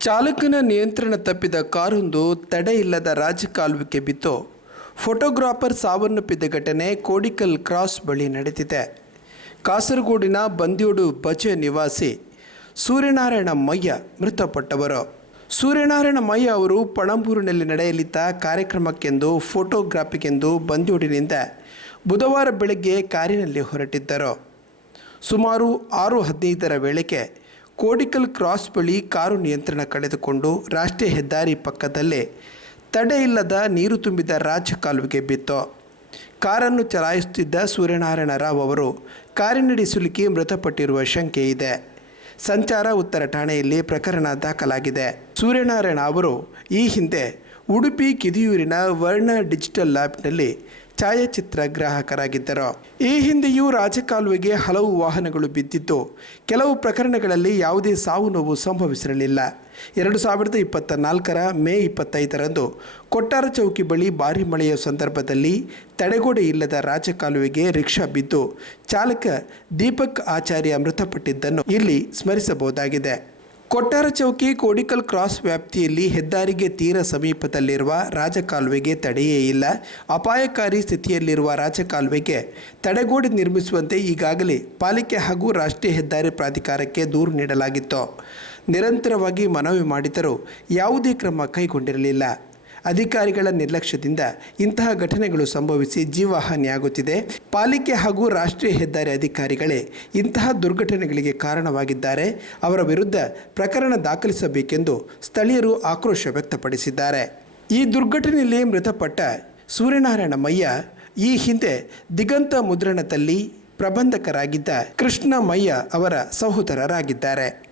ಚಾಲಕನ ನಿಯಂತ್ರಣ ತಪ್ಪಿದ ಕಾರೊಂದು ತಡೆಯಿಲ್ಲದ ರಾಜಕಾಲುವೆಗೆ ಬಿತ್ತು. ಫೋಟೋಗ್ರಾಫರ್ ಸಾವನ್ನಪ್ಪಿದ ಘಟನೆ ಕೋಡಿಕಲ್ ಕ್ರಾಸ್ ಬಳಿ ನಡೆದಿದೆ. ಕಾಸರಗೋಡಿನ ಬಂದ್ಯೋಡು ಬಜೆ ನಿವಾಸಿ ಸೂರ್ಯನಾರಾಯಣ ಮಯ್ಯ ಮೃತಪಟ್ಟವರು. ಸೂರ್ಯನಾರಾಯಣ ಮಯ್ಯ ಅವರು ಪಣಂಬೂರಿನಲ್ಲಿ ನಡೆಯಲಿದ್ದ ಕಾರ್ಯಕ್ರಮಕ್ಕೆಂದು ಫೋಟೋಗ್ರಾಫಿಗೆಂದು ಬಂದ್ಯೋಡಿನಿಂದ ಬುಧವಾರ ಬೆಳಗ್ಗೆ ಕಾರಿನಲ್ಲಿ ಹೊರಟಿದ್ದರು. ಸುಮಾರು ಆರು ಹದಿನೈದರ ವೇಳೆಗೆ ಕೋಡಿಕಲ್ ಕ್ರಾಸ್ ಬಳಿ ಕಾರು ನಿಯಂತ್ರಣ ಕಳೆದುಕೊಂಡು ರಾಷ್ಟ್ರೀಯ ಹೆದ್ದಾರಿ ಪಕ್ಕದಲ್ಲೇ ತಡೆಯಿಲ್ಲದ ನೀರು ತುಂಬಿದ ರಾಜ ಕಾಲುವೆಗೆ ಬಿತ್ತು. ಕಾರನ್ನು ಚಲಾಯಿಸುತ್ತಿದ್ದ ಸೂರ್ಯನಾರಾಯಣ ರಾವ್ ಅವರು ಕಾರಿನಡಿ ಸಿಲುಕಿ ಮೃತಪಟ್ಟಿರುವ ಶಂಕೆ ಇದೆ. ಸಂಚಾರ ಉತ್ತರ ಠಾಣೆಯಲ್ಲಿ ಪ್ರಕರಣ ದಾಖಲಾಗಿದೆ. ಸೂರ್ಯನಾರಾಯಣ ಅವರು ಈ ಹಿಂದೆ ಉಡುಪಿ ಕಿದಿಯೂರಿನ ವರ್ಣ ಡಿಜಿಟಲ್ ಲ್ಯಾಬ್ನಲ್ಲಿ ಛಾಯಾಚಿತ್ರ ಗ್ರಾಹಕರಾಗಿದ್ದರು. ಈ ಹಿಂದೆಯೂ ರಾಜಕಾಲುವೆಗೆ ಹಲವು ವಾಹನಗಳು ಬಿದ್ದಿದ್ದು ಕೆಲವು ಪ್ರಕರಣಗಳಲ್ಲಿ ಯಾವುದೇ ಸಾವು ನೋವು ಸಂಭವಿಸಿರಲಿಲ್ಲ. ಎರಡು ಸಾವಿರದ ಇಪ್ಪತ್ತ ನಾಲ್ಕರ ಮೇ ಇಪ್ಪತ್ತೈದರಂದು ಕೊಟ್ಟಾರ ಚೌಕಿ ಬಳಿ ಭಾರಿ ಮಳೆಯ ಸಂದರ್ಭದಲ್ಲಿ ತಡೆಗೋಡೆ ಇಲ್ಲದ ರಾಜಕಾಲುವೆಗೆ ರಿಕ್ಷಾ ಬಿದ್ದು ಚಾಲಕ ದೀಪಕ್ ಆಚಾರ್ಯ ಮೃತಪಟ್ಟಿದ್ದನ್ನು ಇಲ್ಲಿ ಸ್ಮರಿಸಬಹುದಾಗಿದೆ. ಕೊಟ್ಟಾರ ಚೌಕಿ ಕೋಡಿಕಲ್ ಕ್ರಾಸ್ ವ್ಯಾಪ್ತಿಯಲ್ಲಿ ಹೆದ್ದಾರಿಗೆ ತೀರ ಸಮೀಪದಲ್ಲಿರುವ ರಾಜಕಾಲುವೆಗೆ ತಡೆಯೇ ಇಲ್ಲ. ಅಪಾಯಕಾರಿ ಸ್ಥಿತಿಯಲ್ಲಿರುವ ರಾಜಕಾಲುವೆಗೆ ತಡೆಗೋಡೆ ನಿರ್ಮಿಸುವಂತೆ ಈಗಾಗಲೇ ಪಾಲಿಕೆ ಹಾಗೂ ರಾಷ್ಟ್ರೀಯ ಹೆದ್ದಾರಿ ಪ್ರಾಧಿಕಾರಕ್ಕೆ ದೂರು ನೀಡಲಾಗಿತ್ತು. ನಿರಂತರವಾಗಿ ಮನವಿ ಮಾಡಿದರೂ ಯಾವುದೇ ಕ್ರಮ ಕೈಗೊಂಡಿರಲಿಲ್ಲ. ಅಧಿಕಾರಿಗಳ ನಿರ್ಲಕ್ಷ್ಯದಿಂದ ಇಂತಹ ಘಟನೆಗಳು ಸಂಭವಿಸಿ ಜೀವಹಾನಿಯಾಗುತ್ತಿದೆ. ಪಾಲಿಕೆ ಹಾಗೂ ರಾಷ್ಟ್ರೀಯ ಹೆದ್ದಾರಿ ಅಧಿಕಾರಿಗಳೇ ಇಂತಹ ದುರ್ಘಟನೆಗಳಿಗೆ ಕಾರಣವಾಗಿದ್ದಾರೆ. ಅವರ ವಿರುದ್ಧ ಪ್ರಕರಣ ದಾಖಲಿಸಬೇಕೆಂದು ಸ್ಥಳೀಯರು ಆಕ್ರೋಶ ವ್ಯಕ್ತಪಡಿಸಿದ್ದಾರೆ. ಈ ದುರ್ಘಟನೆಯಲ್ಲಿ ಮೃತಪಟ್ಟ ಸೂರ್ಯನಾರಾಯಣ ಮಯ್ಯ, ಈ ಹಿಂದೆ ದಿಗಂತ ಮುದ್ರಣದಲ್ಲಿ ಪ್ರಬಂಧಕರಾಗಿದ್ದ ಕೃಷ್ಣ ಮಯ್ಯ ಅವರ ಸಹೋದರರಾಗಿದ್ದಾರೆ.